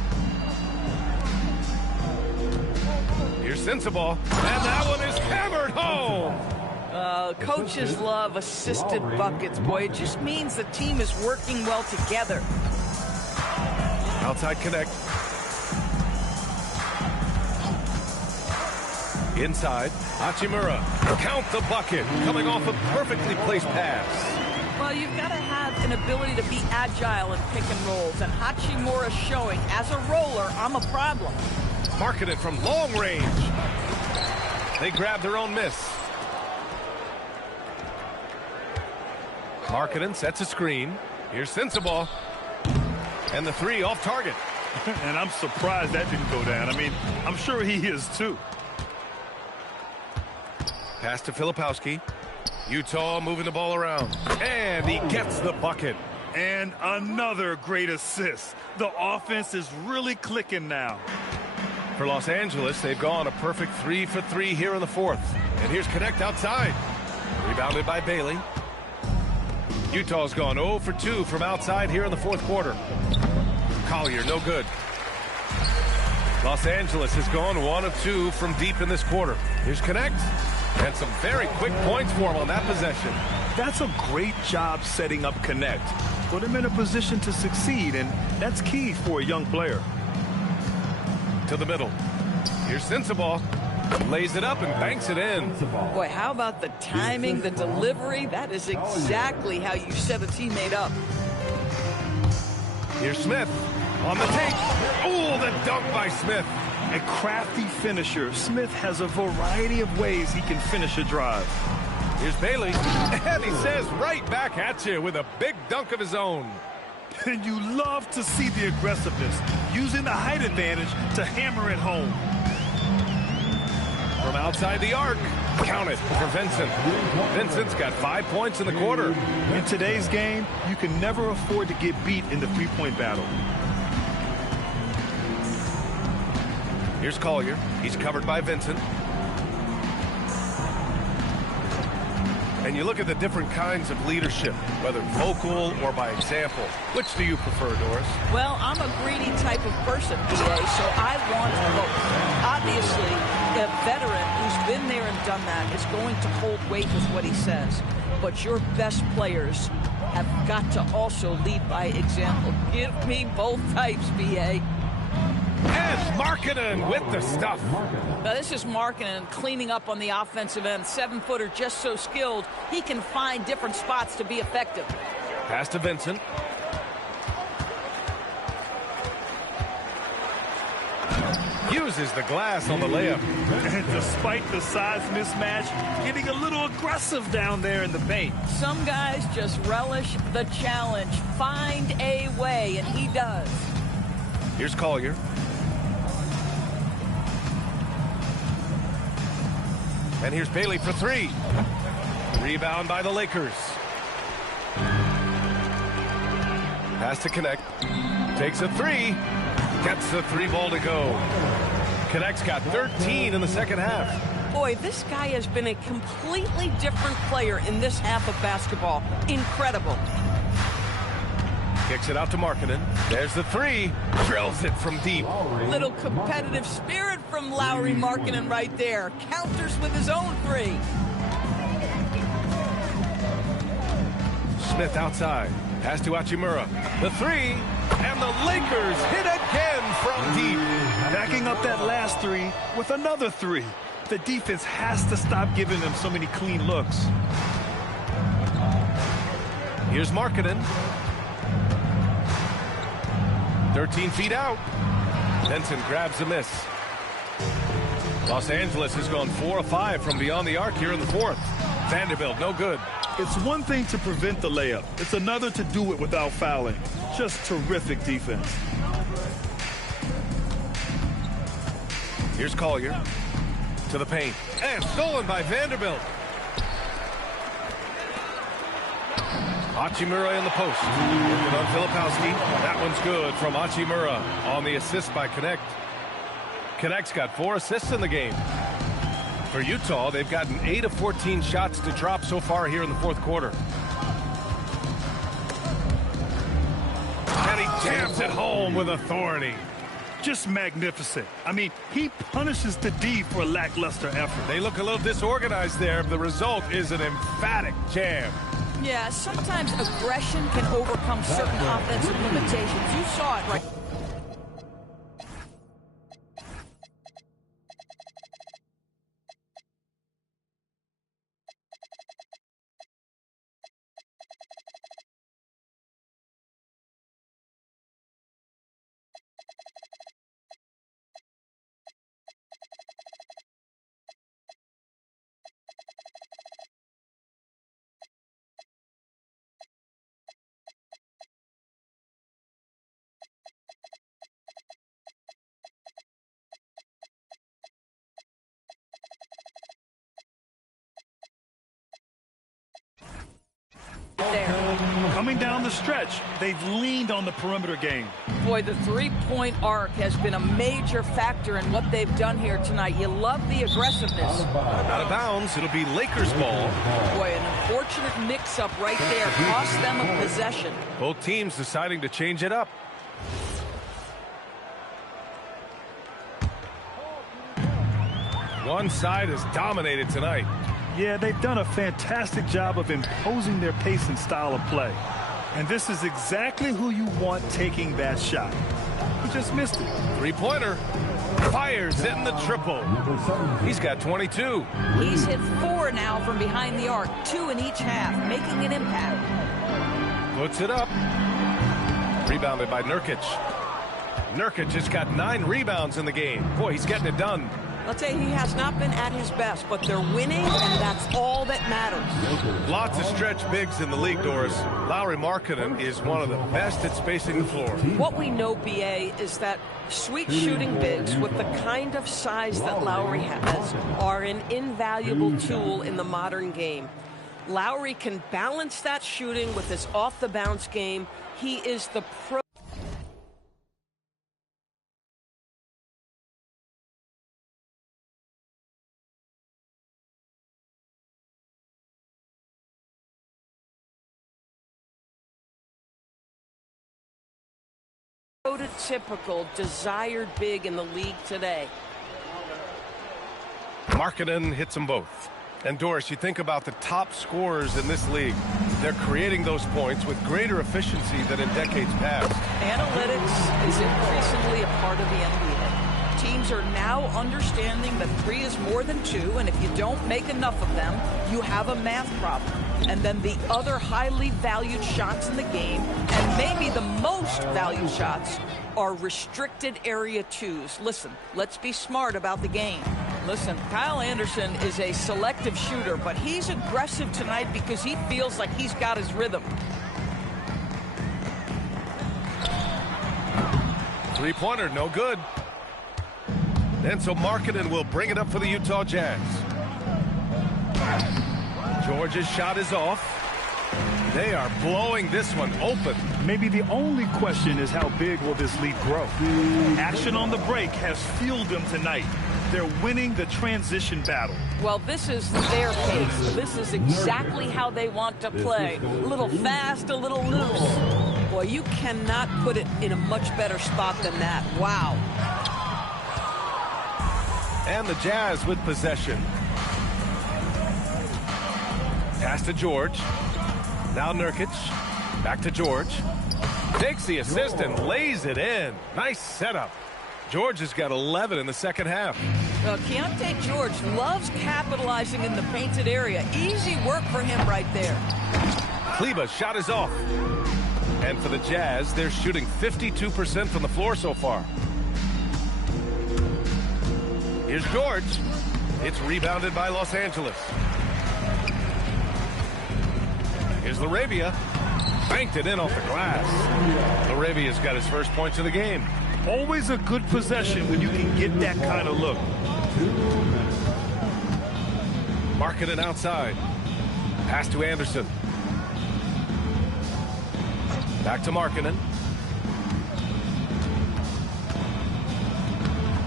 Here's Sensabaugh. And that one is hammered home. Coaches love assisted buckets, boy. It just means the team is working well together. Outside Knecht. Inside, Hachimura. Count the bucket. Coming off a perfectly placed pass. Well, you've got to have an ability to be agile in pick and rolls, and Hachimura showing, as a roller, I'm a problem. Markkanen from long range. They grab their own miss. Markkanen sets a screen. Here's Sensabaugh. And the 3 off target. And I'm surprised that didn't go down. I mean, I'm sure he is too. Pass to Filipowski. Utah moving the ball around. And he gets the bucket. And another great assist. The offense is really clicking now. For Los Angeles, they've gone a perfect 3 for 3 here in the 4th. And here's Knecht outside. Rebounded by Bailey. Utah's gone 0 for 2 from outside here in the 4th quarter. Collier, no good. Los Angeles has gone 1 of 2 from deep in this quarter. Here's Knecht. And some very quick points for him on that possession. That's a great job setting up Knecht. Put him in a position to succeed, and that's key for a young player. To the middle. Here's Sensabaugh. Lays it up and banks it in. Boy, how about the timing, the delivery? That is exactly how you set a teammate up. Here's Smith on the take. Oh, the dunk by Smith. A crafty finisher. Smith has a variety of ways he can finish a drive. Here's Bailey. And he says right back at you with a big dunk of his own. And you love to see the aggressiveness, using the height advantage to hammer it home. From outside the arc, count it for Vincent. Vincent's got 5 points in the quarter. In today's game, you can never afford to get beat in the three-point battle. Here's Collier. He's covered by Vincent. And you look at the different kinds of leadership, whether vocal or by example. Which do you prefer, Doris? Well, I'm a greedy type of person, BA, so I want both. Obviously, a veteran who's been there and done that is going to hold weight with what he says. But your best players have got to also lead by example. Give me both types, BA. And Markkanen with the stuff. Now, this is Markkanen cleaning up on the offensive end. 7-footer, just so skilled. He can find different spots to be effective. Pass to Vincent. Uses the glass on the layup. And despite the size mismatch, getting a little aggressive down there in the paint. Some guys just relish the challenge. Find a way, and he does. Here's Collier. And here's Bailey for 3. Rebound by the Lakers. Pass to Knecht. Takes a 3. Gets the 3 ball to go. Knecht's got 13 in the second half. Boy, this guy has been a completely different player in this half of basketball. Incredible. Kicks it out to Markkanen. There's the 3. Drills it from deep. Little competitive spirit from Lauri Markkanen right there. Counters with his own 3. Smith outside. Pass to Hachimura. The 3. And the Lakers hit again from deep. Backing up that last 3 with another 3. The defense has to stop giving them so many clean looks. Here's Markkanen. 13 feet out. Benson grabs the miss. Los Angeles has gone 4 of 5 from beyond the arc here in the fourth. Vanderbilt, no good. It's one thing to prevent the layup. It's another to do it without fouling. Just terrific defense. Here's Collier to the paint. And stolen by Vanderbilt. Hachimura in the post. Working on Filipowski. That one's good from Hachimura on the assist by Connect. Connect's got 4 assists in the game. For Utah, they've gotten 8 of 14 shots to drop so far here in the fourth quarter. And he jams it home with authority. Just magnificent. I mean, he punishes the D for lackluster effort. They look a little disorganized there, but the result is an emphatic jam. Yeah, sometimes aggression can overcome certain offensive limitations. You saw it right. Coming down the stretch, they've leaned on the perimeter game. Boy, the three-point arc has been a major factor in what they've done here tonight. You love the aggressiveness. Out of bounds, it'll be Lakers ball. Boy, an unfortunate mix-up right there cost them a possession. Both teams deciding to change it up. One side has dominated tonight. Yeah, they've done a fantastic job of imposing their pace and style of play. And this is exactly who you want taking that shot. He just missed it. Three-pointer. Fires in the triple. He's got 22. He's hit 4 now from behind the arc, 2 in each half, making an impact. Puts it up. Rebounded by Nurkic. Nurkic has got 9 rebounds in the game. Boy, he's getting it done. I'll tell you, he has not been at his best, but they're winning, and that's all that matters. Lots of stretch bigs in the league, Doris. Lauri Markkanen is one of the best at spacing the floor. What we know, BA, is that sweet shooting bigs with the kind of size that Lauri has are an invaluable tool in the modern game. Lauri can balance that shooting with his off-the-bounce game. He is the pro. Prototypical, desired big in the league today. Markkanen hits them both. And Doris, you think about the top scorers in this league. They're creating those points with greater efficiency than in decades past. Analytics is increasingly a part of the NBA. Teams are now understanding that 3 is more than 2, and if you don't make enough of them, you have a math problem. And then the other highly valued shots in the game, and maybe the most valued shots, are restricted area 2s. Listen, let's be smart about the game. Listen, Kyle Anderson is a selective shooter, but he's aggressive tonight because he feels like he's got his rhythm. Three-pointer, no good. And so Markkanen will bring it up for the Utah Jazz. George's shot is off. They are blowing this one open. Maybe the only question is how big will this lead grow? Action on the break has fueled them tonight. They're winning the transition battle. Well, this is their pace. This is exactly how they want to play. A little fast, a little loose. Boy, you cannot put it in a much better spot than that. Wow. And the Jazz with possession. Pass to George. Now Nurkic. Back to George. Takes the assist and lays it in. Nice setup. George has got 11 in the second half. Keontae George loves capitalizing in the painted area. Easy work for him right there. Kleber's shot is off. And for the Jazz, they're shooting 52% from the floor so far. Here's George. It's rebounded by Los Angeles. Here's Laravia. Banked it in off the glass. Laravia's got his first points of the game. Always a good possession when you can get that kind of look. Markkanen outside. Pass to Anderson. Back to Markkanen.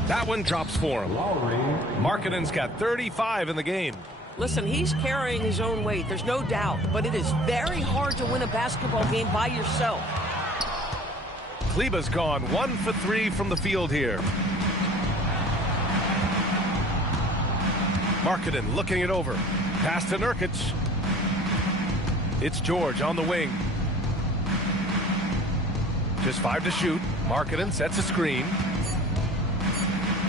That one drops for him. Markkanen's got 35 in the game. Listen, he's carrying his own weight, there's no doubt, but it is very hard to win a basketball game by yourself. Kleber's gone 1 for 3 from the field here. Markkanen looking it over. Pass to Nurkic. It's George on the wing. Just 5 to shoot. Markkanen sets a screen.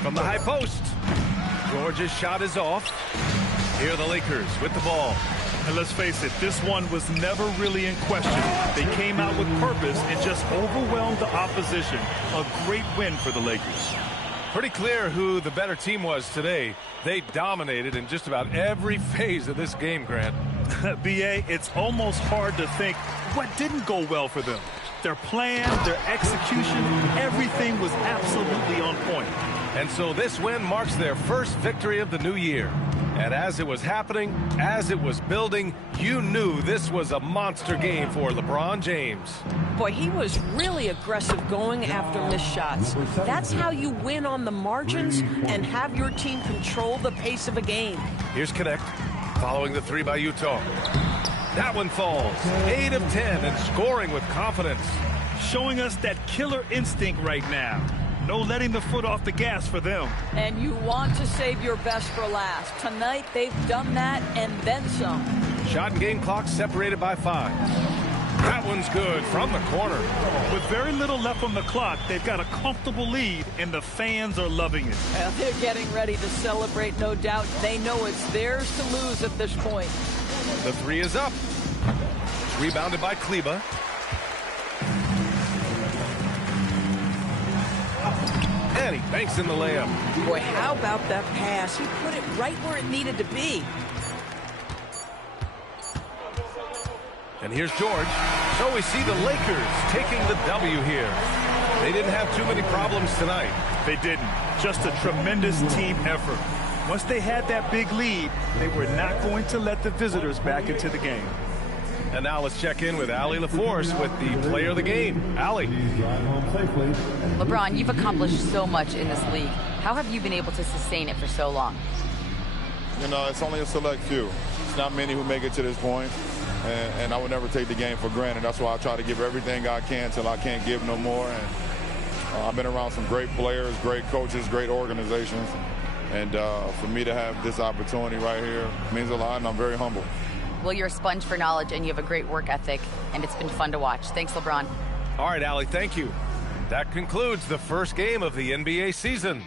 From the high post. George's shot is off. Here are the Lakers with the ball. And let's face it, this one was never really in question. They came out with purpose and just overwhelmed the opposition. A great win for the Lakers. Pretty clear who the better team was today. They dominated in just about every phase of this game, Grant. B.A., it's almost hard to think what didn't go well for them. Their plan, their execution, everything was absolutely on point. And so this win marks their first victory of the new year. And as it was happening, as it was building, you knew this was a monster game for LeBron James. Boy, he was really aggressive going after missed shots. That's how you win on the margins and have your team control the pace of a game. Here's Connect, following the 3 by Utah. That one falls. 8 of 10 and scoring with confidence. Showing us that killer instinct right now. No letting the foot off the gas for them. And you want to save your best for last. Tonight, they've done that and then some. Shot and game clock separated by 5. That one's good from the corner. With very little left on the clock, they've got a comfortable lead, and the fans are loving it. Well, they're getting ready to celebrate, no doubt. They know it's theirs to lose at this point. The 3 is up. It's rebounded by Kleber. And he banks in the layup. Boy, how about that pass? He put it right where it needed to be. And here's George. So we see the Lakers taking the W here. They didn't have too many problems tonight. They didn't. Just a tremendous team effort. Once they had that big lead, they were not going to let the visitors back into the game. And now let's check in with Allie LaForce with the player of the game. Allie. LeBron, you've accomplished so much in this league. How have you been able to sustain it for so long? You know, it's only a select few. It's not many who make it to this point. And I would never take the game for granted. That's why I try to give everything I can till I can't give no more. And I've been around some great players, great coaches, great organizations. And for me to have this opportunity right here means a lot, and I'm very humble. Well, you're a sponge for knowledge, and you have a great work ethic, and it's been fun to watch. Thanks, LeBron. All right, Allie, thank you. That concludes the first game of the NBA season.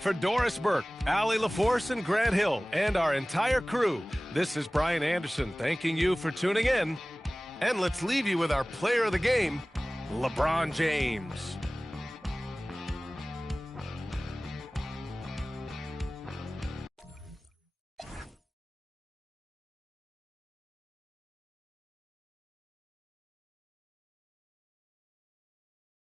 For Doris Burke, Allie LaForce, and Grant Hill, and our entire crew, this is Brian Anderson thanking you for tuning in. And let's leave you with our player of the game, LeBron James.